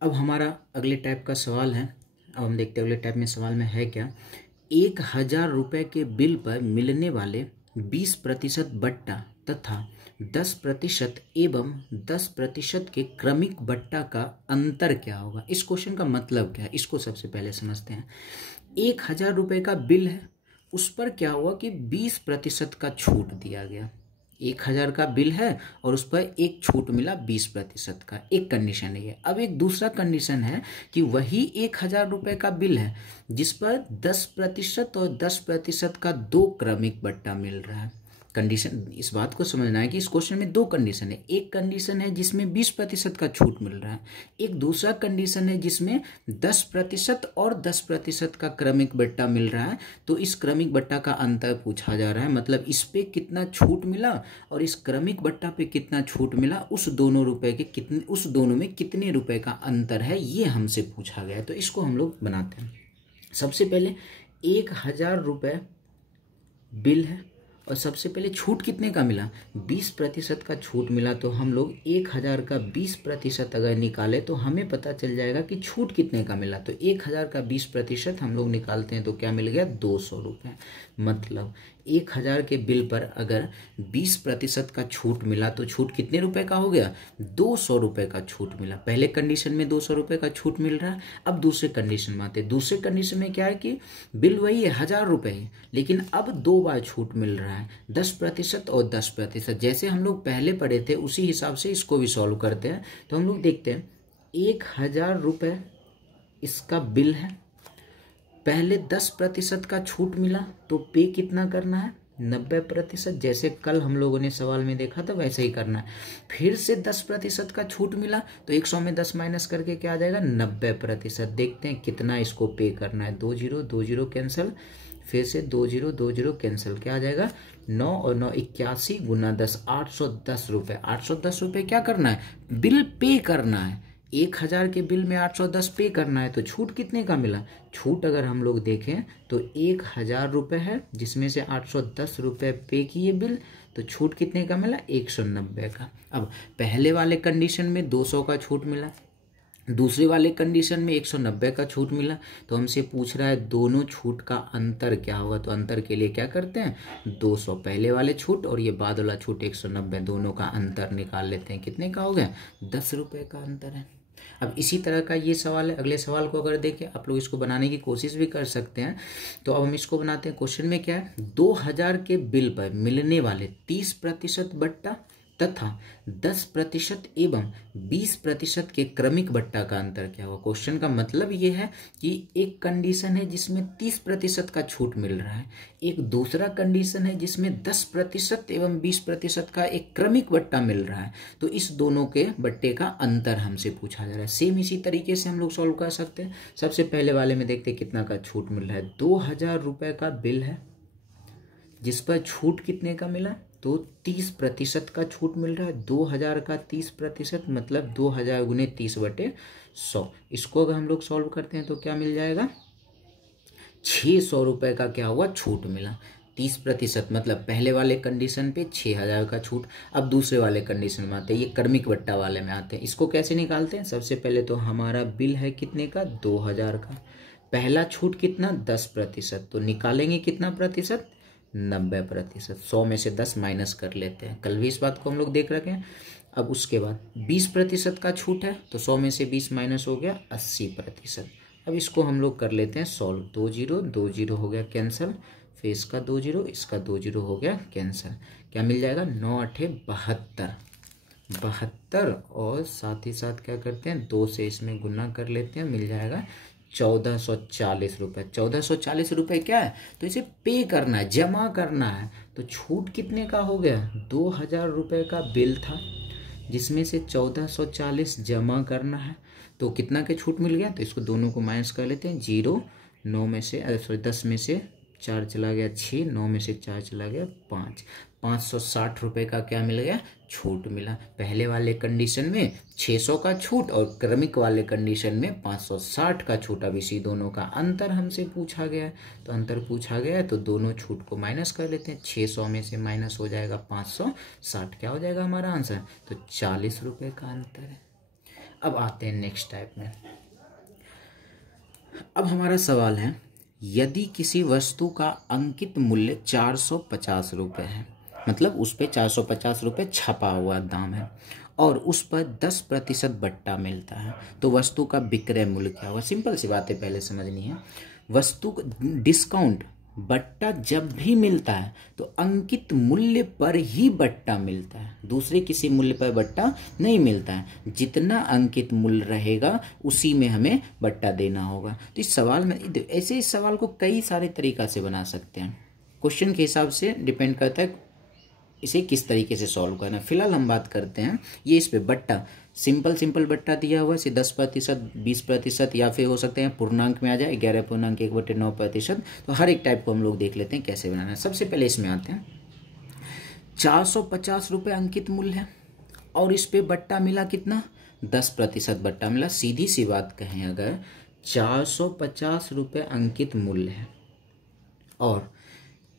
अब हमारा अगले टाइप का सवाल है। अब हम देखते हैं अगले टाइप में सवाल में है क्या। 1,000 रुपये के बिल पर मिलने वाले 20% बट्टा तथा 10% एवं 10% के क्रमिक बट्टा का अंतर क्या होगा। इस क्वेश्चन का मतलब क्या है, इसको सबसे पहले समझते हैं। 1,000 रुपये का बिल है, उस पर क्या हुआ कि 20% का छूट दिया गया। 1,000 का बिल है और उस पर एक छूट मिला 20% का। एक कंडीशन है ये। अब एक दूसरा कंडीशन है कि वही 1,000 रुपये का बिल है जिस पर 10% और 10% का दो क्रमिक बट्टा मिल रहा है। कंडीशन, इस बात को समझना है कि इस क्वेश्चन में दो कंडीशन है। एक कंडीशन है जिसमें 20% का छूट मिल रहा है, एक दूसरा कंडीशन है जिसमें 10% और 10% का क्रमिक बट्टा मिल रहा है। तो इस क्रमिक बट्टा का अंतर पूछा जा रहा है, मतलब इस पे कितना छूट मिला और इस क्रमिक बट्टा पे कितना छूट मिला, उस दोनों रुपए के कितने, उस दोनों में कितने रुपए का अंतर है, ये हमसे पूछा गया है। तो इसको हम लोग बनाते हैं। सबसे पहले 1,000 रुपये बिल है और सबसे पहले छूट कितने का मिला, 20% का छूट मिला। तो हम लोग 1,000 का 20% अगर निकाले तो हमें पता चल जाएगा कि छूट कितने का मिला। तो 1,000 का 20% हम लोग निकालते हैं तो क्या मिल गया, 200 रुपये। मतलब 1,000 के बिल पर अगर 20% का छूट मिला तो छूट कितने रुपए का हो गया, 200 रुपये का छूट मिला। पहले कंडीशन में 200 रुपये का छूट मिल रहा है। अब दूसरे कंडीशन में आते हैं। दूसरे कंडीशन में क्या है कि बिल वही है, 1,000 रुपये है, लेकिन अब 2 बार छूट मिल रहा है, 10% और 10%। जैसे हम लोग पहले पढ़े थे उसी हिसाब से इसको भी सॉल्व करते हैं। तो हम लोग देखते हैं 1,000 रुपये इसका बिल है, पहले 10% का छूट मिला तो पे कितना करना है, 90%। जैसे कल हम लोगों ने सवाल में देखा था वैसे ही करना है। फिर से 10% का छूट मिला तो 100 में 10 माइनस करके क्या आ जाएगा, 90%। देखते हैं कितना इसको पे करना है। 2 0 2 0 कैंसिल, फिर से 2 0 2 0 कैंसिल, क्या आ जाएगा, 9 और 9 81 गुना 10, 810 रुपये। 810 रुपये क्या करना है, बिल पे करना है। 1,000 के बिल में 810 पे करना है। तो छूट कितने का मिला, छूट अगर हम लोग देखें तो 1,000 रुपये है जिसमें से 810 रुपये पे किए बिल, तो छूट कितने का मिला, 190 का। अब पहले वाले कंडीशन में 200 का छूट मिला, दूसरे वाले कंडीशन में 190 का छूट मिला। तो हमसे पूछ रहा है दोनों छूट का अंतर क्या होगा। तो अंतर के लिए क्या करते हैं, 200 पहले वाले छूट और ये बाद वाला छूट 190, दोनों का अंतर निकाल लेते हैं। कितने का हो गया, 10 रुपये का अंतर है। अब इसी तरह का ये सवाल है। अगले सवाल को अगर देखें, आप लोग इसको बनाने की कोशिश भी कर सकते हैं। तो अब हम इसको बनाते हैं। क्वेश्चन में क्या है, 2,000 के बिल पर मिलने वाले 30% बट्टा तथा 10% एवं 20% के क्रमिक बट्टा का अंतर क्या होगा। क्वेश्चन का मतलब ये है कि एक कंडीशन है जिसमें 30% का छूट मिल रहा है, एक दूसरा कंडीशन है जिसमें 10% एवं 20% का एक क्रमिक बट्टा मिल रहा है। तो इस दोनों के बट्टे का अंतर हमसे पूछा जा रहा है। सेम इसी तरीके से हम लोग सॉल्व कर सकते हैं। सबसे पहले वाले में देखते हैं कितना का छूट मिल रहा है। 2,000 रुपये का बिल है जिस पर छूट कितने का मिला, तो 30% का छूट मिल रहा है। 2,000 का 30% मतलब 2,000 गुने 30/100। इसको अगर हम लोग सॉल्व करते हैं तो क्या मिल जाएगा, 600 रुपये का क्या हुआ, छूट मिला। 30% मतलब पहले वाले कंडीशन पे 6,000 का छूट। अब दूसरे वाले कंडीशन में आते हैं, ये क्रमिक बट्टा वाले में आते हैं। इसको कैसे निकालते हैं, सबसे पहले तो हमारा बिल है कितने का, 2,000 का, पहला छूट कितना, 10%। तो निकालेंगे कितना प्रतिशत, 90%। 100 में से 10 माइनस कर लेते हैं, कल भी इस बात को हम लोग देख रखे हैं। अब उसके बाद 20% का छूट है तो 100 में से 20 माइनस हो गया 80%। अब इसको हम लोग कर लेते हैं सॉल्व। 2 0 2 0 हो गया कैंसिल, फिर इसका 2 0 इसका 2 0 हो गया कैंसिल। क्या मिल जाएगा, 9 8 72, 72 और साथ ही साथ क्या करते हैं, 2 से इसमें गुना कर लेते हैं, मिल जाएगा 1,440 रुपये। 1,440 रुपये क्या है, तो इसे पे करना है, जमा करना है। तो छूट कितने का हो गया, 2,000 रुपये का बिल था जिसमें से 1,440 जमा करना है। तो कितना के छूट मिल गया, तो इसको दोनों को माइनस कर लेते हैं। 0 9 में से 10 में से 4 चला गया 6, 9 में से 4 चला गया 5, 560 रुपये का क्या मिल गया, छूट मिला। पहले वाले कंडीशन में 600 का छूट और क्रमिक वाले कंडीशन में 560 का छूट। अब इसी दोनों का अंतर हमसे पूछा गया है। तो अंतर पूछा गया है तो दोनों छूट को माइनस कर लेते हैं। 600 में से माइनस हो जाएगा 560, क्या हो जाएगा हमारा आंसर, तो 40 रुपये का अंतर है। अब आते हैं नेक्स्ट टाइप में। अब हमारा सवाल है, यदि किसी वस्तु का अंकित मूल्य 450 रुपये है, मतलब उस पर 450 रुपये छपा हुआ दाम है और उस पर 10% बट्टा मिलता है, तो वस्तु का विक्रय मूल्य क्या होगा। सिंपल सी बातें पहले समझनी है। वस्तु डिस्काउंट बट्टा जब भी मिलता है तो अंकित मूल्य पर ही बट्टा मिलता है, दूसरे किसी मूल्य पर बट्टा नहीं मिलता है। जितना अंकित मूल्य रहेगा उसी में हमें बट्टा देना होगा। तो इस सवाल में ऐसे इस सवाल को कई सारे तरीका से बना सकते हैं, क्वेश्चन के हिसाब से डिपेंड करता है इसे किस तरीके से सॉल्व करना है। फिलहाल हम बात करते हैं ये इस पे बट्टा, सिंपल बट्टा दिया हुआ है 10%, 20%, या फिर हो सकते हैं पूर्णांक में आ जाए 11.1/9%। तो हर एक टाइप को हम लोग देख लेते हैं कैसे बनाना है। सबसे पहले इसमें आते हैं, 450 रुपये अंकित मूल्य है और इस पे बट्टा मिला कितना, 10% बट्टा मिला। सीधी सी बात कहें, अगर 450 रुपये अंकित मूल्य है और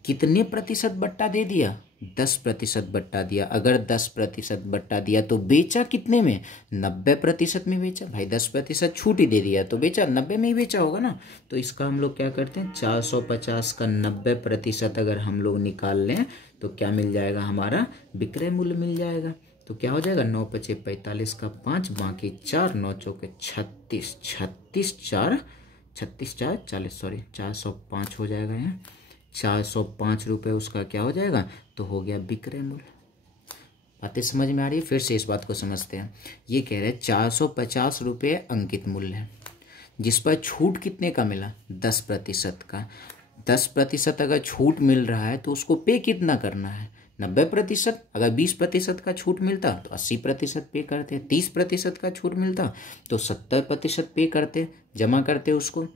कितने प्रतिशत बट्टा दे दिया, 10% बट्टा दिया। अगर 10% बट्टा दिया तो बेचा कितने में, 90% में बेचा। भाई 10% छूट ही दे दिया तो बेचा 90 में ही बेचा होगा ना। तो इसका हम लोग क्या करते हैं, 450 का 90% अगर हम लोग निकाल लें तो क्या मिल जाएगा, हमारा विक्रय मूल्य मिल जाएगा। तो क्या हो जाएगा, 9 × 5 = 45 का 5 बाकी 4, 9 × 4 = 36, 36 4 40, सॉरी 405 हो जाएगा यहाँ। 405 रुपये उसका क्या हो जाएगा, तो हो गया विक्रय मूल्य। बातें समझ में आ रही है। फिर से इस बात को समझते हैं। ये कह रहे हैं 450 रुपये अंकित मूल्य है जिस पर छूट कितने का मिला, 10% का। 10% अगर छूट मिल रहा है तो उसको पे कितना करना है, 90%। अगर 20% का छूट मिलता तो 80% पे करते, 30% का छूट मिलता तो 70% पे करते, जमा करते उसको।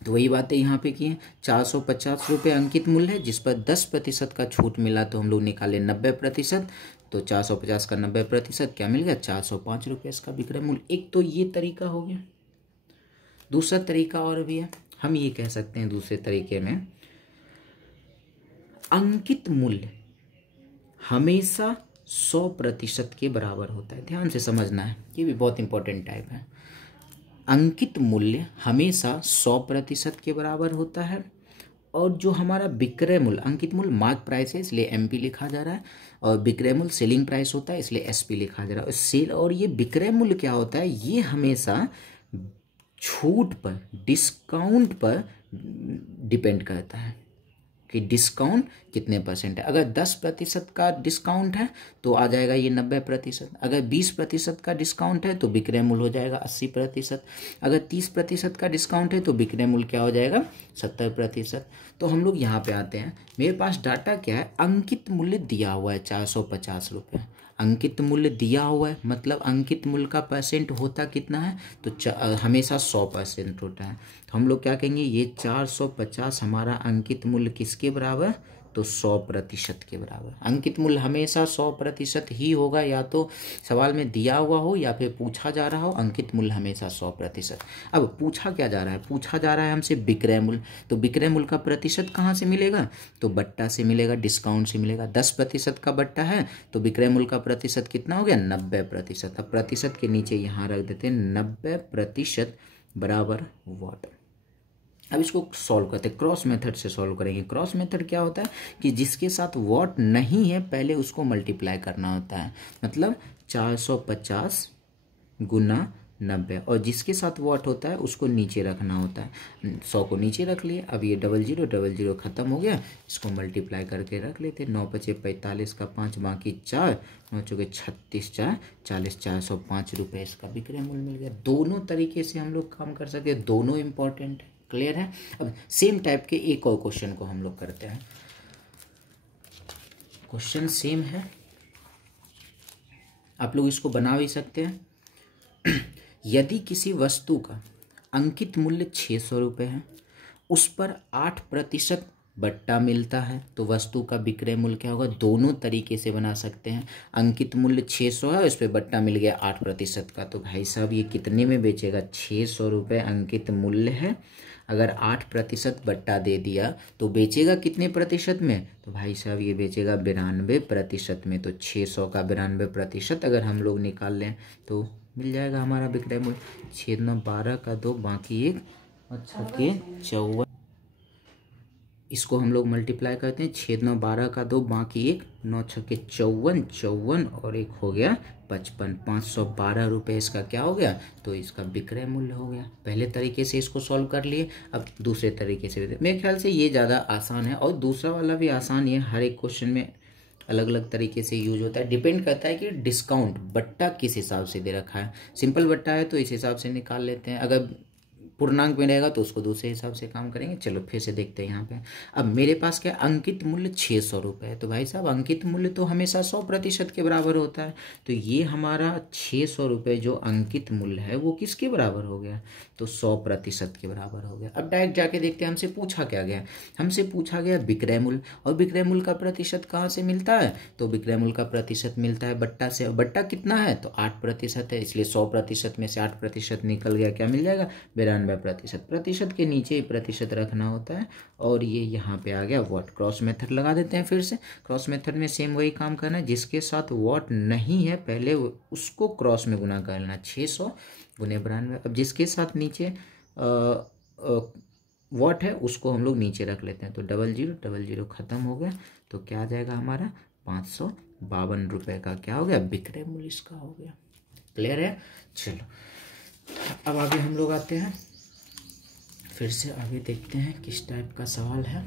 तो वही बातें यहाँ पे की हैं। 450 रुपये अंकित मूल्य है जिस पर 10% का छूट मिला, तो हम लोग निकाले 90%। तो 450 का 90% क्या मिल गया, 405 रुपये इसका विक्रय मूल्य। एक तो ये तरीका हो गया। दूसरा तरीका और भी है, हम ये कह सकते हैं दूसरे तरीके में, अंकित मूल्य हमेशा 100% के बराबर होता है। ध्यान से समझना है, ये भी बहुत इंपॉर्टेंट टाइप है। अंकित मूल्य हमेशा 100% के बराबर होता है और जो हमारा विक्रय मूल्य, अंकित मूल्य मार्क प्राइस है इसलिए एमपी लिखा जा रहा है, और विक्रय मूल्य सेलिंग प्राइस होता है इसलिए एसपी लिखा जा रहा है। सेल और ये विक्रय मूल्य क्या होता है, ये हमेशा छूट पर, डिस्काउंट पर डिपेंड करता है कि डिस्काउंट कितने % है। अगर 10% का डिस्काउंट है तो आ जाएगा ये 90%। अगर 20% का डिस्काउंट है तो विक्रय मूल्य हो जाएगा 80%। अगर 30% का डिस्काउंट है तो विक्रय मूल्य क्या हो जाएगा, 70%। तो हम लोग यहाँ पे आते हैं, मेरे पास डाटा क्या है, अंकित मूल्य दिया हुआ है 450 रुपये। अंकित मूल्य दिया हुआ है मतलब अंकित मूल्य का % होता कितना है, तो हमेशा 100% होता है। तो हम लोग क्या कहेंगे, ये 450 हमारा अंकित मूल्य किसके बराबर, तो 100% के बराबर। अंकित मूल्य हमेशा 100% ही होगा, या तो सवाल में दिया हुआ हो या फिर पूछा जा रहा हो। अंकित मूल्य हमेशा 100%। अब पूछा क्या जा रहा है, पूछा जा रहा है हमसे विक्रय मूल्य। तो विक्रय मूल्य का प्रतिशत कहाँ से मिलेगा, तो बट्टा से मिलेगा, डिस्काउंट से मिलेगा। 10% का बट्टा है तो विक्रय मूल्य का प्रतिशत कितना हो गया, 90%। अब प्रतिशत के नीचे यहाँ रख देते हैं 90% बराबर वॉट। अब इसको सॉल्व करते हैं, क्रॉस मेथड से सॉल्व करेंगे। क्रॉस मेथड क्या होता है कि जिसके साथ वॉट नहीं है पहले उसको मल्टीप्लाई करना होता है, मतलब 450 गुना 90, और जिसके साथ वॉट होता है उसको नीचे रखना होता है। 100 को नीचे रख लिए। अब ये 00 खत्म हो गया, इसको मल्टीप्लाई करके रख लेते। 9 × 5 = 45 का 5 बाकी 4, 9 × 4 = 36 4 40, 405 रुपये इसका विक्रय मूल्य मिल गया। दोनों तरीके से हम लोग काम कर सकते हैं, दोनों इंपॉर्टेंट है। क्लियर है। अब सेम टाइप के एक और क्वेश्चन को हम लोग करते हैं। क्वेश्चन सेम है, आप लोग इसको बना भी सकते हैं। यदि किसी वस्तु का अंकित मूल्य 600 रुपये है, उस पर 8% बट्टा मिलता है, तो वस्तु का विक्रय मूल्य क्या होगा। दोनों तरीके से बना सकते हैं। अंकित मूल्य 600 है, उस पर बट्टा मिल गया 8% का, तो भाई साहब ये कितने में बेचेगा, 600 रुपये अंकित मूल्य है, अगर 8% बट्टा दे दिया तो बेचेगा कितने प्रतिशत में, तो भाई साहब ये बेचेगा 92% में। तो 600 का 92% अगर हम लोग निकाल लें तो मिल जाएगा हमारा विक्रय मूल्य। 6 9 12 का 2 बाकी 1 और 6 के 54, इसको हम लोग मल्टीप्लाई करते हैं। 6 9 12 का 2 बाकी 1, 9 6 के 54, 54 और 1 हो गया 55। 512 रुपये इसका क्या हो गया, तो इसका विक्रय मूल्य हो गया। पहले तरीके से इसको सॉल्व कर लिए, अब दूसरे तरीके से मेरे ख्याल से ये ज़्यादा आसान है और दूसरा वाला भी आसान ही है। हर एक क्वेश्चन में अलग अलग तरीके से यूज होता है, डिपेंड करता है कि डिस्काउंट बट्टा किस हिसाब से दे रखा है। सिंपल बट्टा है तो इस हिसाब से निकाल लेते हैं, अगर पूर्णांक में रहेगा तो उसको दूसरे हिसाब से काम करेंगे। चलो फिर से देखते हैं यहाँ पे। अब मेरे पास क्या अंकित मूल्य 600 रुपये है, तो भाई साहब अंकित मूल्य तो हमेशा 100% के बराबर होता है। तो ये हमारा 600 रुपये जो अंकित मूल्य है वो किसके बराबर हो गया, तो 100% के बराबर हो गया। अब डायरेक्ट जाके देखते हैं हमसे पूछा क्या गया। हमसे पूछा गया विक्रय मूल्य, और विक्रय मूल्य का प्रतिशत कहाँ से मिलता है, तो विक्रय मूल्य का प्रतिशत मिलता है बट्टा से। बट्टा कितना है, तो 8% है, इसलिए 100% में से 8% निकल गया, क्या मिल जाएगा 92%। प्रतिशत के नीचे ही प्रतिशत रखना होता है, और ये यहाँ पे आ गया वॉट। क्रॉस मेथड लगा देते हैं फिर से। क्रॉस मेथड में सेम वही काम करना है, जिसके साथ वॉट नहीं है पहले उसको क्रॉस में गुना कर लेना, 600 गुने 92। अब जिसके साथ नीचे वॉट है उसको हम लोग नीचे रख लेते हैं, तो 00 खत्म हो गया, तो क्या आ जाएगा हमारा 552 रुपये का क्या हो गया, विक्रय मूल्य इसका हो गया। क्लियर है। चलो अब आगे हम लोग आते हैं, फिर से आगे देखते हैं किस टाइप का सवाल है।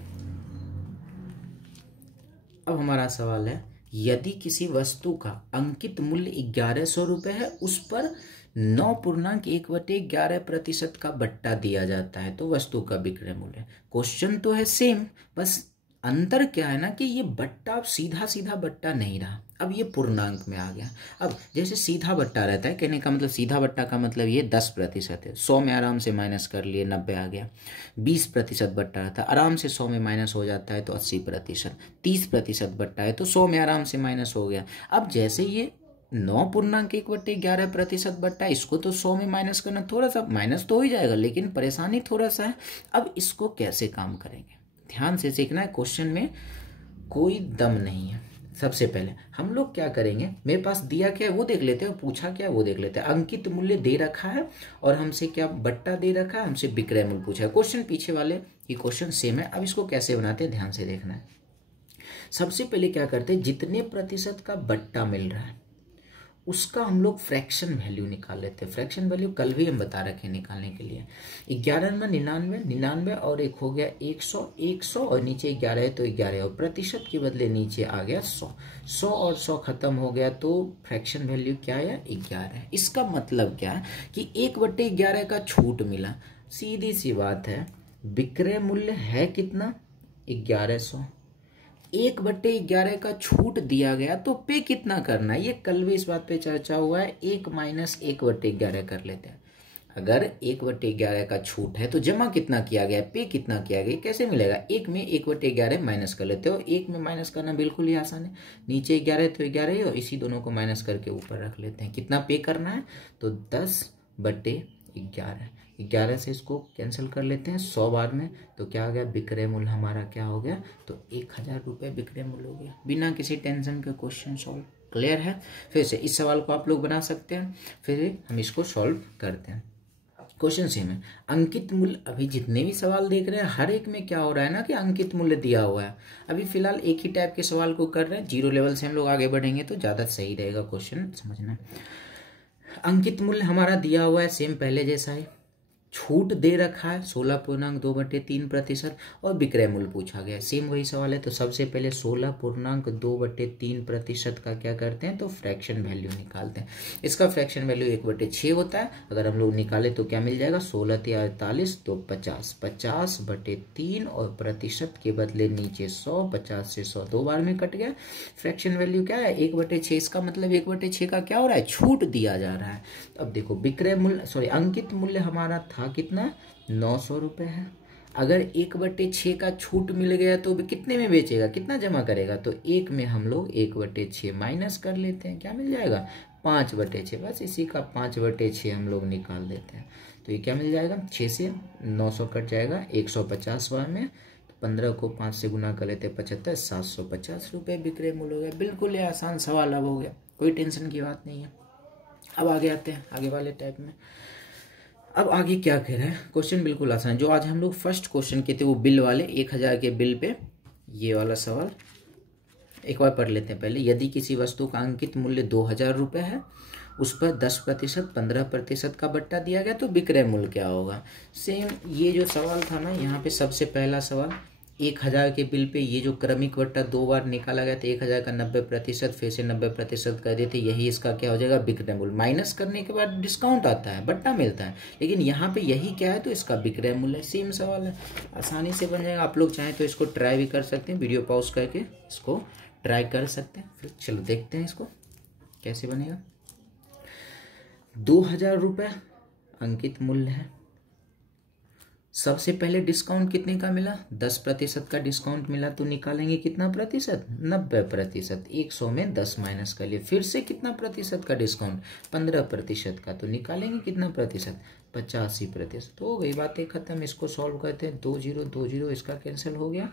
अब हमारा सवाल है, यदि किसी वस्तु का अंकित मूल्य 1100 रुपये है, उस पर 9.1/11% का बट्टा दिया जाता है, तो वस्तु का विक्रय मूल्य। क्वेश्चन तो है सेम, बस अंतर क्या है ना कि ये बट्टा अब सीधा सीधा बट्टा नहीं रहा, अब ये पूर्णांक में आ गया। अब जैसे सीधा बट्टा रहता है, कहने का मतलब सीधा बट्टा का मतलब ये 10% है, 100 में आराम से माइनस कर लिए 90 आ गया। 20% बट्टा रहता है, आराम से 100 में माइनस हो जाता है तो 80%। 30% बट्टा है तो 100 में आराम से माइनस हो गया। अब जैसे ये 9.1/11% बट्टा, इसको तो 100 में माइनस करना, थोड़ा सा माइनस तो हो ही जाएगा लेकिन परेशानी थोड़ा सा है। अब इसको कैसे काम करेंगे, ध्यान से सीखना है, क्वेश्चन में कोई दम नहीं है। सबसे पहले हम लोग क्या करेंगे, मेरे पास दिया क्या है वो देख लेते हैं, पूछा क्या है वो देख लेते हैं। अंकित मूल्य दे रखा है और हमसे क्या बट्टा दे रखा है, हमसे विक्रय मूल्य पूछा है। क्वेश्चन पीछे वाले ये क्वेश्चन सेम है। अब इसको कैसे बनाते हैं ध्यान से देखना है। सबसे पहले क्या करते हैं, जितने प्रतिशत का बट्टा मिल रहा है उसका हम लोग फ्रैक्शन वैल्यू निकाल लेते हैं। फ्रैक्शन वैल्यू कल भी हम बता रखे हैं निकालने के लिए। 11 में 99 और एक हो गया 100 और नीचे 11 है तो 11 और प्रतिशत के बदले नीचे आ गया 100 और 100 खत्म हो गया, तो फ्रैक्शन वैल्यू क्या है 11 है। इसका मतलब क्या है कि 1/11 का छूट मिला। सीधी सी बात है, विक्रय मूल्य है कितना 1100, 1/11 का छूट दिया गया तो पे कितना करना है, ये कल भी इस बात पे चर्चा हुआ है। 1 - 1/11 कर लेते हैं। अगर 1/11 का छूट है तो जमा कितना किया गया, पे कितना किया गया, कैसे मिलेगा, 1 में 1/11 माइनस कर लेते हो। 1 में माइनस करना बिल्कुल ही आसान है, नीचे 11 तो 11 ही, और इसी दोनों को माइनस करके ऊपर रख लेते हैं। कितना पे करना है, तो 10/11। 11 से इसको कैंसिल कर लेते हैं 100 बार में, तो क्या आ गया विक्रय मूल्य हमारा क्या हो गया, तो 1000 रुपये विक्रय मूल्य हो गया, बिना किसी टेंशन के क्वेश्चन सॉल्व। क्लियर है। फिर से इस सवाल को आप लोग बना सकते हैं, फिर हम इसको सॉल्व करते हैं। क्वेश्चन सेम है। अंकित मूल्य, अभी जितने भी सवाल देख रहे हैं हर एक में क्या हो रहा है ना कि अंकित मूल्य दिया हुआ है। अभी फिलहाल एक ही टाइप के सवाल को कर रहे हैं, 0 लेवल से हम लोग आगे बढ़ेंगे तो ज़्यादा सही रहेगा क्वेश्चन समझना। अंकित मूल्य हमारा दिया हुआ है सेम पहले जैसा है, छूट दे रखा है 16.2/3% और विक्रय मूल्य पूछा गया, सेम वही सवाल है। तो सबसे पहले 16.2/3% का क्या करते हैं, तो फ्रैक्शन वैल्यू निकालते हैं। इसका फ्रैक्शन वैल्यू 1/6 होता है, अगर हम लोग निकाले तो क्या मिल जाएगा, 16×48 तो 50, 50/3 और प्रतिशत के बदले नीचे 100, 50 से 100 2 बार में कट गया। फ्रैक्शन वैल्यू क्या है 1/6, इसका मतलब 1/6 का क्या हो रहा है, छूट दिया जा रहा है। अब देखो विक्रय मूल्य अंकित मूल्य हमारा था कितना 900 रुपये है। अगर 1/6 का छूट मिल गया तो कितने में बेचेगा, कितना जमा करेगा, तो 1 में हम लोग 1/6 माइनस कर लेते हैं, क्या मिल जाएगा 5/6। बस इसी का 5/6 हम लोग निकाल देते हैं, तो ये क्या मिल जाएगा 6 से 900 कट जाएगा 150 बार में, तो 15 को 5 से गुना कर लेते 75, 750 रुपये विक्रय मूल्य हो गया। बिल्कुल ही आसान सवाल अब हो गया, कोई टेंशन की बात नहीं है। अब आगे आते हैं आगे वाले टाइप में। अब आगे क्या कह रहा है, क्वेश्चन बिल्कुल आसान। जो आज हम लोग फर्स्ट क्वेश्चन किए थे वो बिल वाले 1000 के बिल पे, ये वाला सवाल एक बार पढ़ लेते हैं पहले। यदि किसी वस्तु का अंकित मूल्य 2000 रुपये है, उस पर 10%, 15% का बट्टा दिया गया, तो विक्रय मूल्य क्या होगा। सेम ये जो सवाल था ना, यहाँ पे सबसे पहला सवाल 1000 के बिल पे ये जो क्रमिक बट्टा 2 बार निकाला गया था, 1000 का 90%, फिर से 90% कर देते, यही इसका क्या हो जाएगा, विक्रय मूल्य। माइनस करने के बाद डिस्काउंट आता है, बट्टा मिलता है, लेकिन यहाँ पे यही क्या है, तो इसका विक्रय मूल्य है। सेम सवाल है, आसानी से बन जाएगा। आप लोग चाहें तो इसको ट्राई भी कर सकते हैं, वीडियो पॉज करके इसको ट्राई कर सकते हैं। फिर चलो देखते हैं इसको कैसे बनेगा। 2000 रुपये अंकित मूल्य है। सबसे पहले डिस्काउंट कितने का मिला, 10% का डिस्काउंट मिला, तो निकालेंगे कितना प्रतिशत, 90%। 100 में 10 माइनस कर लिए। फिर से कितना प्रतिशत का डिस्काउंट, 15% का, तो निकालेंगे कितना प्रतिशत, 85%। हो गई बातें खत्म। इसको सॉल्व करते हैं। 2 0 2 0 इसका कैंसिल हो गया,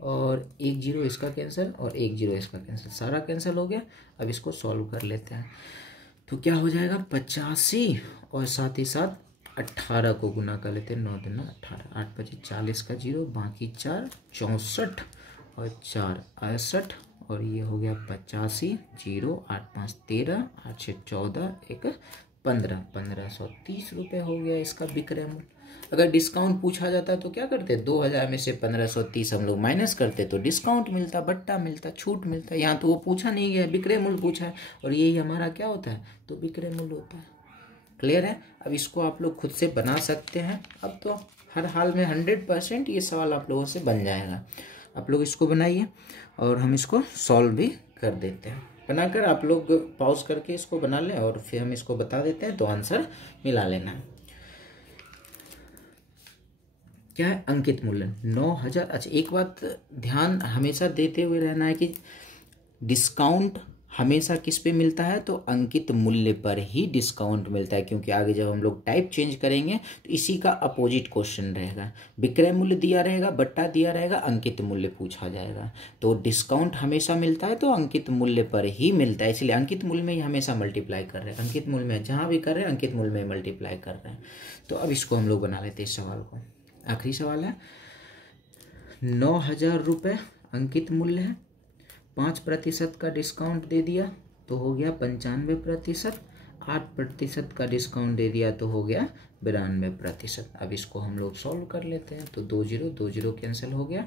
और 1 0 इसका कैंसिल, और 1 0 इसका कैंसिल, सारा कैंसिल हो गया। अब इसको सॉल्व कर लेते हैं, तो क्या हो जाएगा, 85 और साथ ही साथ 18 को गुना कर लेते हैं। 9 दूना 18, 8 25 40 का 0, बाकी 4 64 और 4 68, और ये हो गया 85, 0 8 5 13, 8 6 14, 1 15, 1530 रुपये हो गया इसका विक्रय मूल्य। अगर डिस्काउंट पूछा जाता तो क्या करते, 2000 में से 1530 हम लोग माइनस करते, तो डिस्काउंट मिलता, बट्टा मिलता, छूट मिलता। यहाँ तो वो पूछा नहीं गया, विक्रय मूल्य पूछा है, और यही हमारा क्या होता है, तो विक्रय मूल्य होता है। क्लियर है। अब इसको आप लोग खुद से बना सकते हैं। अब तो हर हाल में 100% ये सवाल आप लोगों से बन जाएगा। आप लोग इसको बनाइए और हम इसको सॉल्व भी कर देते हैं। बनाकर आप लोग पॉज करके इसको बना लें, और फिर हम इसको बता देते हैं, तो आंसर मिला लेना है। क्या है, अंकित मूल्य 9000। अच्छा, एक बात ध्यान हमेशा देते हुए रहना है कि डिस्काउंट हमेशा किस पे मिलता है, तो अंकित मूल्य पर ही डिस्काउंट मिलता है, क्योंकि आगे जब हम लोग टाइप चेंज करेंगे तो इसी का अपोजिट क्वेश्चन रहेगा। विक्रय मूल्य दिया रहेगा, बट्टा दिया रहेगा, अंकित मूल्य पूछा जाएगा। तो डिस्काउंट हमेशा मिलता है तो अंकित मूल्य पर ही मिलता है, इसलिए अंकित मूल्य में ही हमेशा मल्टीप्लाई कर रहे हैं। अंकित मूल्य में जहाँ भी कर रहे हैं अंकित मूल्य में मल्टीप्लाई कर रहे हैं। तो अब इसको हम लोग बना लेते हैं इस सवाल को। आखिरी सवाल है, 9000 रुपये अंकित मूल्य है, 5% का डिस्काउंट दे दिया तो हो गया 95%, 8% का डिस्काउंट दे दिया तो हो गया 92%। अब इसको हम लोग सॉल्व कर लेते हैं। तो 2 0 2 0 कैंसिल हो गया,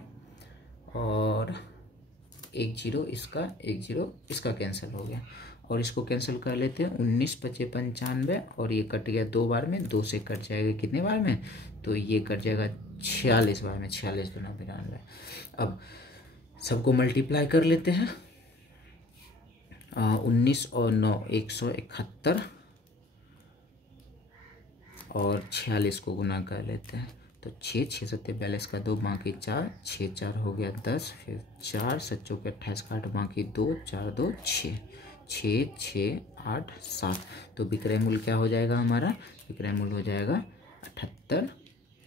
और 1 0 इसका, 1 0 इसका कैंसिल हो गया, और इसको कैंसिल कर लेते हैं। 19 25 95, और ये कट गया 2 बार में, 2 से कट जाएगा कितने बार में, तो ये कट जाएगा 46 बार में, 46 दूना 92। अब सबको मल्टीप्लाई कर लेते हैं। 19 और 9 171, और 46 को गुना कर लेते हैं, तो 6 6 7 42 का 2, बाकी 4 6 4 हो गया 10, फिर 4 7 चौके 28 का 8, बाकी 2 4 2 6 6 6 8 7। तो विक्रय मूल्य क्या हो जाएगा हमारा, विक्रय मूल्य हो जाएगा 78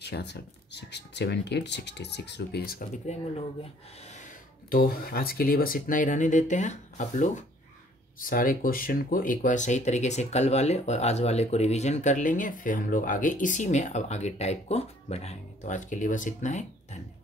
66 78 66 रुपये, इसका विक्रय मूल्य हो गया। तो आज के लिए बस इतना ही रहने देते हैं। आप लोग सारे क्वेश्चन को एक बार सही तरीके से कल वाले और आज वाले को रिवीजन कर लेंगे, फिर हम लोग आगे इसी में अब आगे टाइप को बढ़ाएंगे। तो आज के लिए बस इतना ही, धन्यवाद।